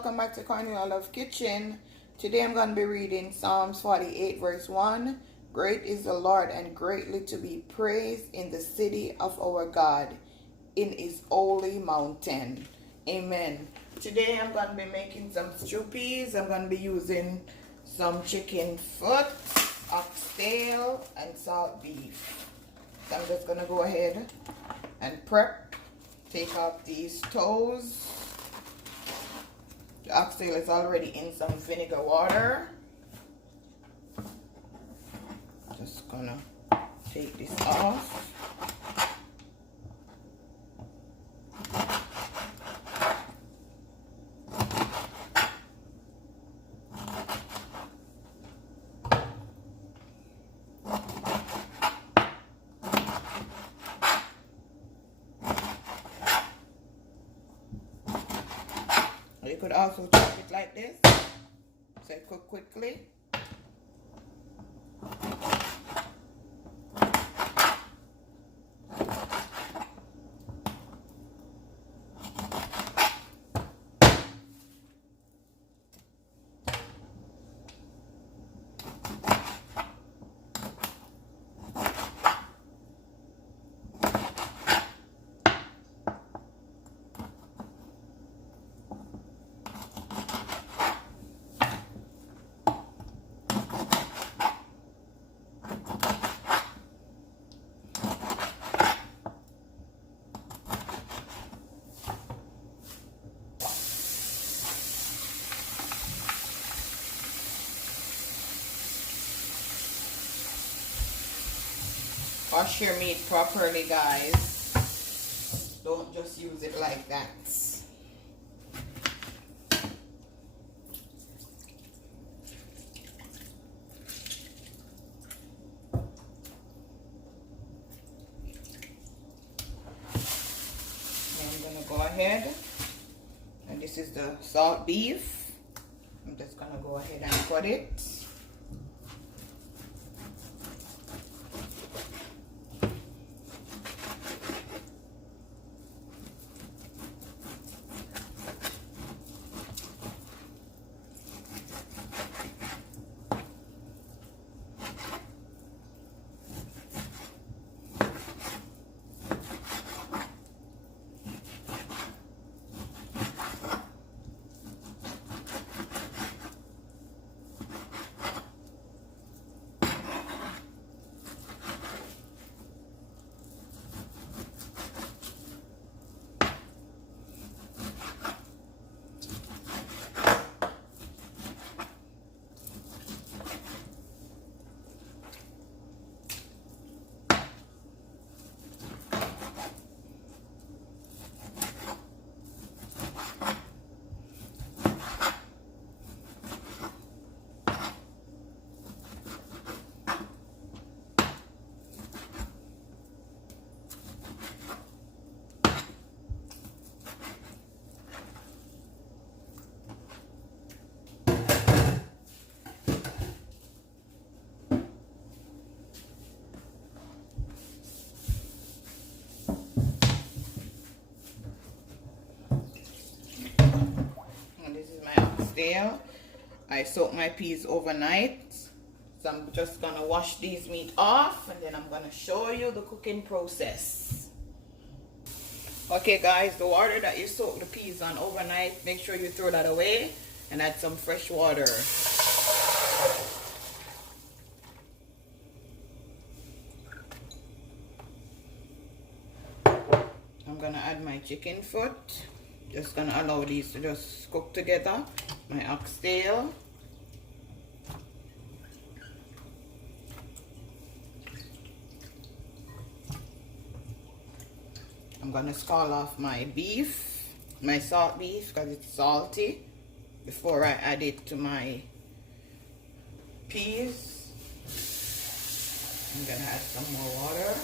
welcome back to CORNELIALOVE KITCHEN. Today I'm going to be reading Psalms 48 verse 1. Great is the Lord and greatly to be praised in the city of our God, in his holy mountain. Amen. Today I'm going to be making some stew peas. I'm going to be using some chicken foot, oxtail, and salt beef. So I'm just going to go ahead and prep. Take off these toes. The oxtail is already in some vinegar water. Just gonna take this off. You could also chop it like this, so it cook quickly. Wash your meat properly, guys. Don't just use it like that. And I'm gonna go ahead, and this is the salt beef. I'm just gonna go ahead and put it. I soak my peas overnight, so I'm just gonna wash these meat off, and then I'm gonna show you the cooking process. Okay guys, the water that you soak the peas on overnight, make sure you throw that away and add some fresh water. I'm gonna add my chicken foot. Just gonna allow these to just cook together. My oxtail. I'm gonna scald off my beef, my salt beef, because it's salty, before I add it to my peas. I'm gonna add some more water.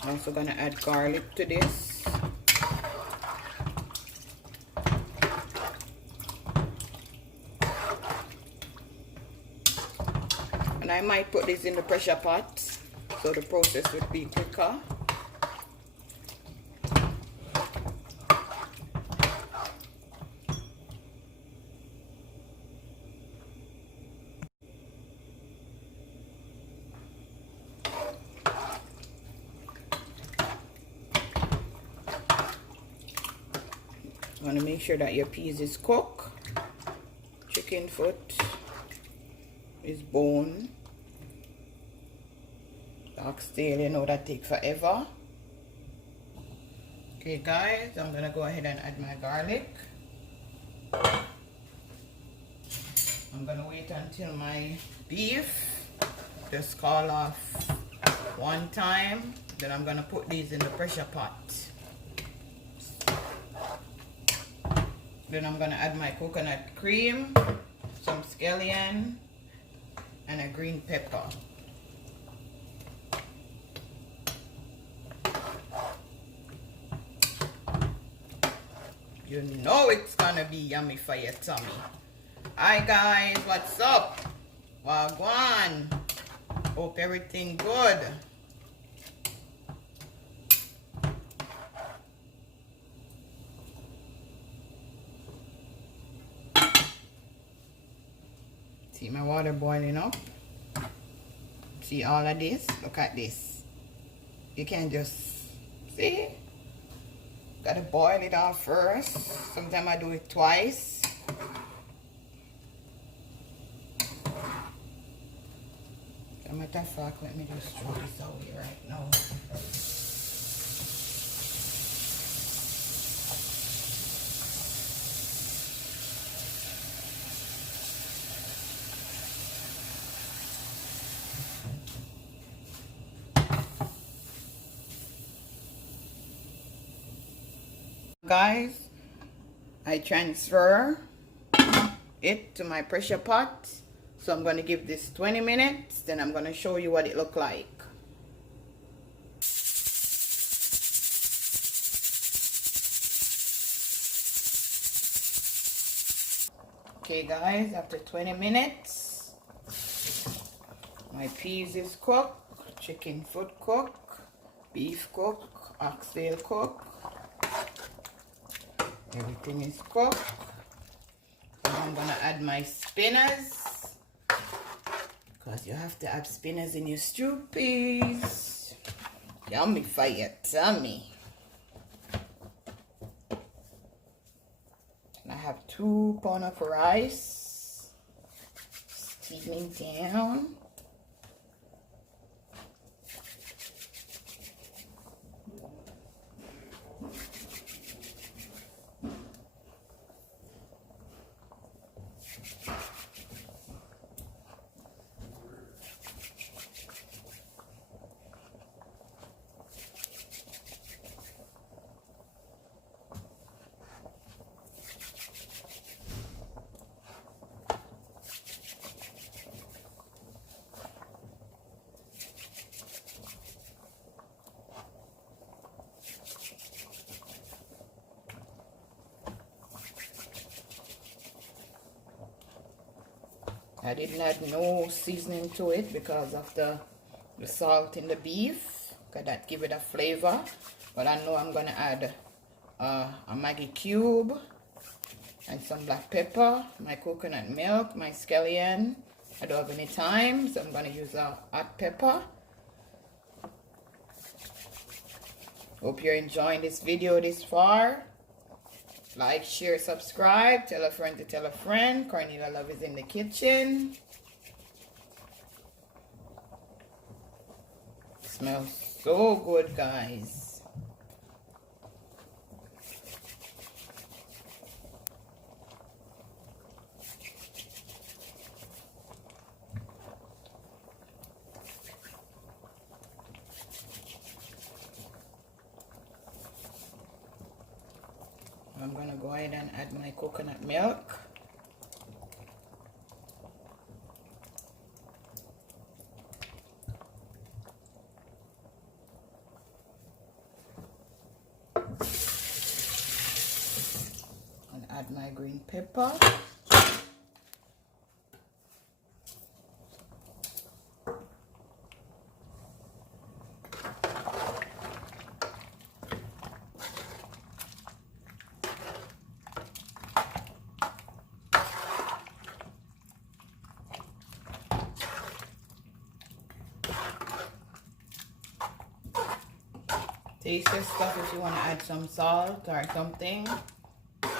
I'm also gonna add garlic to this. I might put this in the pressure pot so the process would be quicker. You want to make sure that your peas is cooked. Chicken foot is bone. The oxtail, you know, that take forever. Okay guys, I'm gonna go ahead and add my garlic. I'm gonna wait until my beef just call off one time. Then I'm gonna put these in the pressure pot. Then I'm gonna add my coconut cream, some scallion, and a green pepper. You know it's gonna be yummy for your tummy. Hi guys, what's up? Wagwan. Hope everything good. See my water boiling up. See all of this? Look at this. You can't just see. Gotta boil it off first. Sometimes I do it twice. As a matter of fact, let me just throw this away right now. Guys, I transfer it to my pressure pot, so I'm going to give this 20 minutes, then I'm going to show you what it look like. Okay guys, after 20 minutes my peas is cooked, chicken foot cooked, beef cooked, oxtail cooked. Everything is cooked. And I'm gonna add my spinners, because you have to add spinners in your stew peas. Yummy for your tummy. And I have 2 pounds of rice steaming down. I didn't add no seasoning to it because of the salt in the beef, because that give it a flavor. But I know I'm gonna add a Maggi cube and some black pepper, my coconut milk, my scallion. I don't have any time, so I'm gonna use a hot pepper. Hope you're enjoying this video this far. Like, share, subscribe, tell a friend to tell a friend. Cornelia Love is in the kitchen. Smells so good, guys. I'm gonna go ahead and add my coconut milk. And add my green pepper. Taste your stuff if you want to add some salt or something. But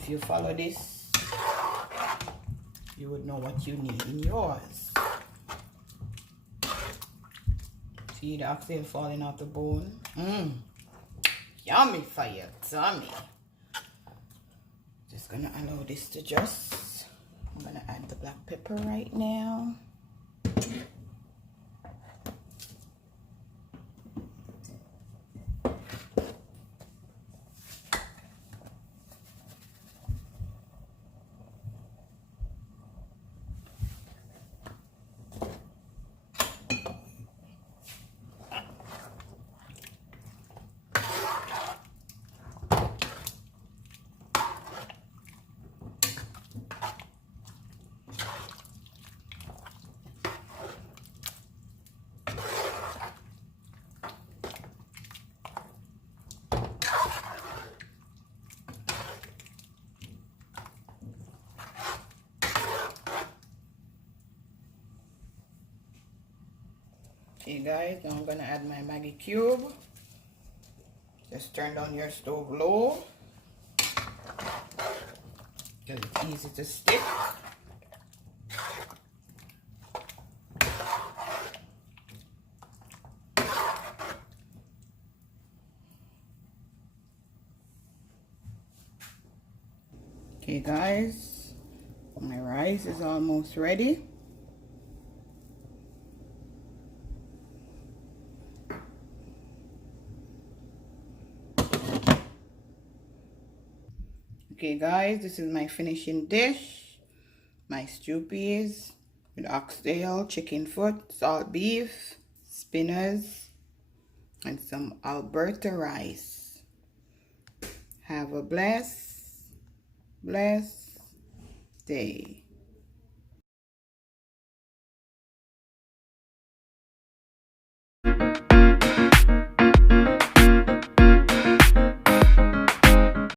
if you follow this, you would know what you need in yours. See the oxtail falling off the bone? Yummy for your tummy. Just gonna allow this to just. I'm gonna add the black pepper right now. Okay guys, now I'm gonna add my Maggi cube. Just turn down your stove low because it's easy to stick. Okay guys, my rice is almost ready. Okay guys, this is my finishing dish. My stew peas with oxtail, chicken foot, salt beef, spinners, and some Alberta rice. Have a blessed day.